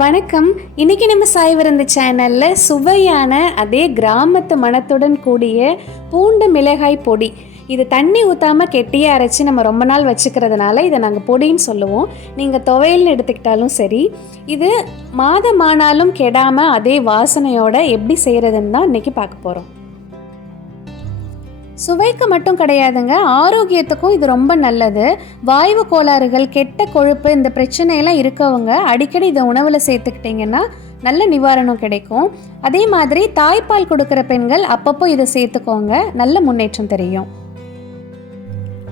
வணக்கம். இன்றைக்கி நம்ம சாய் விருந்து சேனலில் சுவையான அதே கிராமத்து மணத்துடன் கூடிய பூண்டு மிளகாய் பொடி, இது தண்ணி ஊற்றாமல் கெட்டியாக அரைச்சி நம்ம ரொம்ப நாள் வச்சுக்கிறதுனால இதை நாங்கள் பொடின்னு சொல்லுவோம். நீங்கள் துவையல்னு எடுத்துக்கிட்டாலும் சரி, இது மாதமானாலும் கெடாமல் அதே வாசனையோடு எப்படி செய்கிறதுன்னு தான் இன்றைக்கி பார்க்க போகிறோம். சுவைக்கு மட்டும் கிடையாதுங்க, ஆரோக்கியத்துக்கும் இது ரொம்ப நல்லது. வாய்வு கோளாறுகள், கெட்ட கொழுப்பு, இந்த பிரச்சனையெல்லாம் இருக்கவங்க அடிக்கடி இதை உணவில் சேர்த்துக்கிட்டிங்கன்னா நல்ல நிவாரணம் கிடைக்கும். அதே மாதிரி தாய்ப்பால் கொடுக்குற பெண்கள் அப்பப்போ இதை சேர்த்துக்கோங்க, நல்ல முன்னேற்றம் தெரியும்.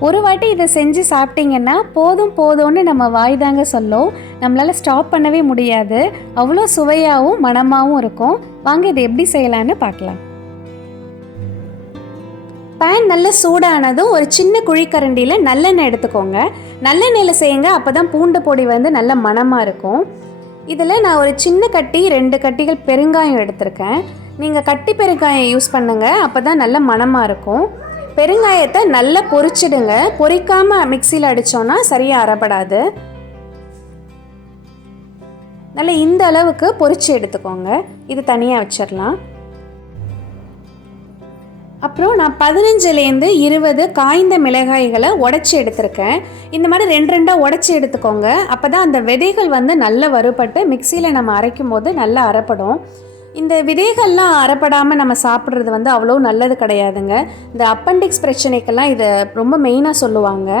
ஒரு வாட்டி இதை செஞ்சு சாப்பிட்டிங்கன்னா போதும் போதும்னு நம்ம வாய் தாங்க சொல்லும், நம்மளால் ஸ்டாப் பண்ணவே முடியாது. அவ்வளோ சுவையாகவும் மணமாகவும் இருக்கும். வாங்க இதை எப்படி செய்யலான்னு பார்க்கலாம். பேன் நல்ல சூடானதும் ஒரு சின்ன குழிக்கரண்டியில் நல்லெண்ணெய் எடுத்துக்கோங்க. நல்லெண்ணெயில் செய்யுங்க, அப்போ தான் பூண்டு பொடி நல்ல மணமாக இருக்கும். இதில் நான் ஒரு சின்ன கட்டி 2 கட்டிகள் பெருங்காயம் எடுத்திருக்கேன். நீங்கள் கட்டி பெருங்காயம் யூஸ் பண்ணுங்கள், அப்போ தான் நல்ல மணமாக இருக்கும். பெருங்காயத்தை நல்லா பொரிச்சிடுங்க, பொரிக்காமல் மிக்சியில் அடித்தோன்னா சரியாக அரைப்படாது. நல்லா இந்த அளவுக்கு பொரிச்சு எடுத்துக்கோங்க. இது தனியாக வச்சிடலாம். அப்புறம் நான் 15லேருந்து 20 காய்ந்த மிளகாய்களை உடச்சி எடுத்திருக்கேன். இந்த மாதிரி 2 உடச்சி எடுத்துக்கோங்க, அப்போ தான் அந்த விதைகள் நல்லா வறுபட்டு மிக்சியில் நம்ம அரைக்கும் போது நல்லா அரைப்படும். இந்த விதைகள்லாம் அரைப்படாமல் நம்ம சாப்பிட்றது அவ்வளோ நல்லது கிடையாதுங்க. இந்த அப்பண்டிக்ஸ் பிரச்சனைக்கெல்லாம் இதை ரொம்ப மெயினாக சொல்லுவாங்க.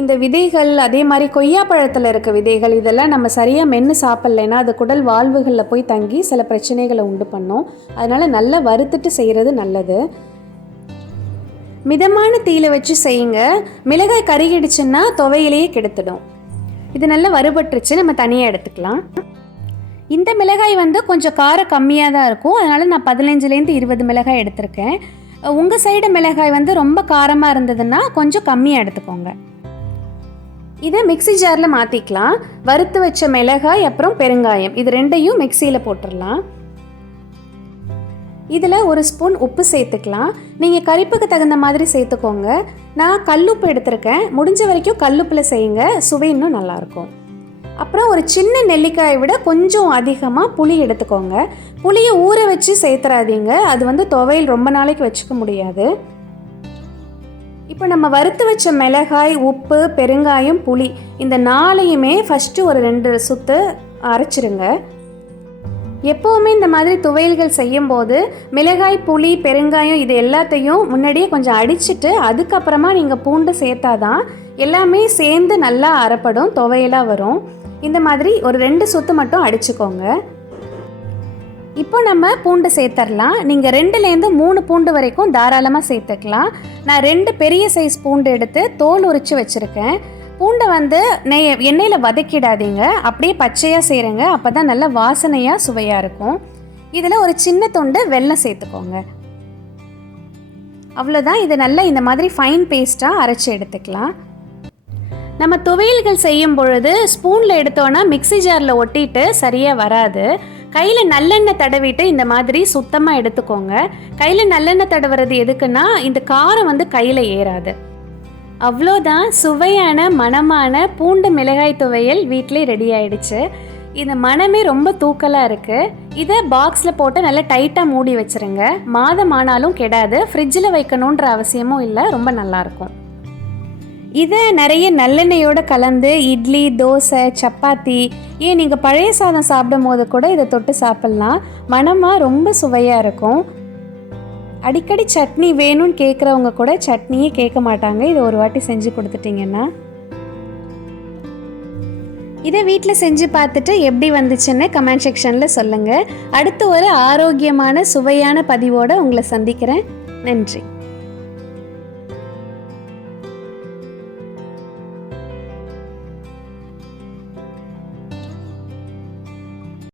இந்த விதைகள், அதே மாதிரி கொய்யாப்பழத்தில் இருக்க விதைகள், இதெல்லாம் நம்ம சரியாக மென்று சாப்பிட்லைன்னா அது குடல் வாழ்வுகளில் போய் தங்கி சில பிரச்சனைகளை உண்டு பண்ணும். அதனால் நல்லா வறுத்துட்டு செய்கிறது நல்லது. மிதமான தீயில வச்சு செய்யுங்க. மிளகாய் கருகிடுச்சுன்னா துவையிலேயே கெடுத்துடும். இது நல்லா வறுபட்டுருச்சு, நம்ம தனியாக எடுத்துக்கலாம். இந்த மிளகாய் கொஞ்சம் காரம் கம்மியாக தான் இருக்கும், அதனால் நான் 15லேருந்து 20 மிளகாய் எடுத்திருக்கேன். உங்கள் சைடு மிளகாய் ரொம்ப காரமாக இருந்ததுன்னா கொஞ்சம் கம்மியாக எடுத்துக்கோங்க. இதை மிக்சி ஜாரில் மாற்றிக்கலாம். வறுத்து வச்ச மிளகாய் அப்புறம் பெருங்காயம் இது 2யும் மிக்சியில் போட்டுடலாம். இதில் 1 ஸ்பூன் உப்பு சேர்த்துக்கலாம். நீங்கள் கரிப்புக்கு தகுந்த மாதிரி சேர்த்துக்கோங்க. நான் கல்லுப்பு எடுத்திருக்கேன். முடிஞ்ச வரைக்கும் கல்லுப்பில் செய்யுங்க, சுவை இன்னும் நல்லாயிருக்கும். அப்புறம் ஒரு சின்ன நெல்லிக்காயை விட கொஞ்சம் அதிகமாக புளி எடுத்துக்கோங்க. புளியை ஊற வச்சு சேர்த்துறாதீங்க, அது துவையல் ரொம்ப நாளைக்கு வச்சுக்க முடியாது. இப்போ நம்ம வறுத்து வச்ச மிளகாய், உப்பு, பெருங்காயம், புளி இந்த 4யுமே ஃபஸ்ட்டு ஒரு 2 சுற்று அரைச்சிருங்க. எப்போவுமே இந்த மாதிரி துவையல்கள் செய்யும்போது மிளகாய், புளி, பெருங்காயம் இது எல்லாத்தையும் முன்னாடியே கொஞ்சம் அடிச்சுட்டு அதுக்கப்புறமா நீங்கள் பூண்டு சேர்த்தாதான் எல்லாமே சேர்ந்து நல்லா அரைப்படும், துவையலாக வரும். இந்த மாதிரி ஒரு 2 சுற்று மட்டும் அடிச்சுக்கோங்க. இப்போ நம்ம பூண்டு சேர்த்துடலாம். நீங்கள் 2லேருந்து 3 பூண்டு வரைக்கும் தாராளமாக சேர்த்துக்கலாம். நான் 2 பெரிய சைஸ் பூண்டு எடுத்து தோல் உரித்து வச்சுருக்கேன். பூண்டை எண்ணெயில் வதக்கிடாதீங்க, அப்படியே பச்சையாக செய்கிறேங்க, அப்போ தான் நல்ல வாசனையாக சுவையாக இருக்கும். இதில் ஒரு சின்ன துண்டு வெல்லம் சேர்த்துக்கோங்க. அவ்வளோதான். இது நல்லா இந்த மாதிரி ஃபைன் பேஸ்ட்டாக அரைச்சி எடுத்துக்கலாம். நம்ம துவையல்கள் செய்யும் பொழுது ஸ்பூனில் எடுத்தோன்னா மிக்சி ஜாரில் ஒட்டிட்டு சரியாக வராது. கையில் நல்லெண்ணெய் தடவிட்டு இந்த மாதிரி சுத்தமாக எடுத்துக்கோங்க. கையில் நல்லெண்ணெய் தடவுறது எதுக்குன்னா இந்த காரம் கையில் ஏறாது. அவ்வளோதான், சுவையான மணமான பூண்டு மிளகாய் துவையல் வீட்டிலே ரெடி ஆயிடுச்சு. இந்த மணமே ரொம்ப தூக்கலாக இருக்குது. இதை பாக்ஸில் போட்டு நல்லா டைட்டாக மூடி வச்சுருங்க. மாதம் ஆனாலும் கெடாது, ஃப்ரிட்ஜில் வைக்கணுன்ற அவசியமும் இல்லை, ரொம்ப நல்லாயிருக்கும். இதை நிறைய நல்லெண்ணெயோடு கலந்து இட்லி, தோசை, சப்பாத்தி, ஏன் நீங்கள் பழைய சாதம் சாப்பிடும் போது கூட இதை தொட்டு சாப்பிட்லாம். மணமாக ரொம்ப சுவையாக இருக்கும். அடிக்கடி சட்னி வேணும்னு கேட்குறவங்க கூட சட்னியே கேட்க மாட்டாங்க, இதை ஒரு வாட்டி செஞ்சு கொடுத்துட்டிங்கன்னா. இதை வீட்டில் செஞ்சு பார்த்துட்டு எப்படி வந்துச்சுன்னு கமெண்ட் செக்ஷனில் சொல்லுங்கள். அடுத்து ஒரு ஆரோக்கியமான சுவையான பதிவோடு உங்களை சந்திக்கிறேன். நன்றி.